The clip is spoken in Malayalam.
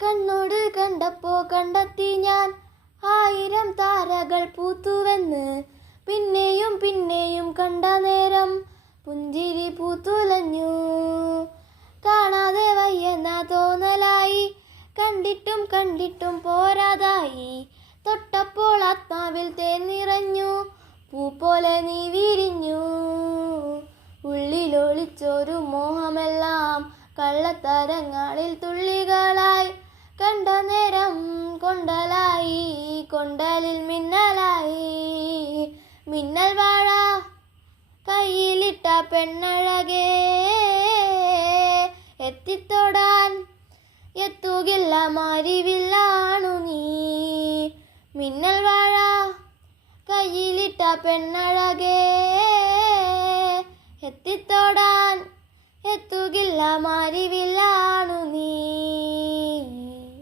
കണ്ണോട് കണ്ടപ്പോ കണ്ടെത്തി ഞാൻ 1000 താരകൾ പൂത്തുവെന്ന്. പിന്നെയും പിന്നെയും കണ്ട നേരം പുഞ്ചിരി പൂത്തുലഞ്ഞു. കാണാതെ വയ്യെന്ന തോന്നലായി, കണ്ടിട്ടും കണ്ടിട്ടും പോരാതായി. തൊട്ടപ്പോൾ ആത്മാവിൽ തേൻ നിറഞ്ഞു, പൂ പോലെ നീ വിരിഞ്ഞു. ഉള്ളിലൊളിച്ചൊരു മോഹമെല്ലാം കള്ളത്തരങ്ങളിൽ തുള്ളികളായി. കണ്ട നേരം കൊണ്ടലായി, കൊണ്ടലിൽ മിന്നലായി. മിന്നൽ വാഴ കയ്യിലിട്ട പെണ്ണഴകേ, എത്തിത്തൊടാൻ എത്തുകില്ല മാരിവില്ലാണു നീ. മിന്നൽ വാഴ കയ്യിലിട്ട പെണ്ണഴകേ, എത്തിത്തൊടാൻ എത്തുകില്ല മാരിവില്ലാണു നീ.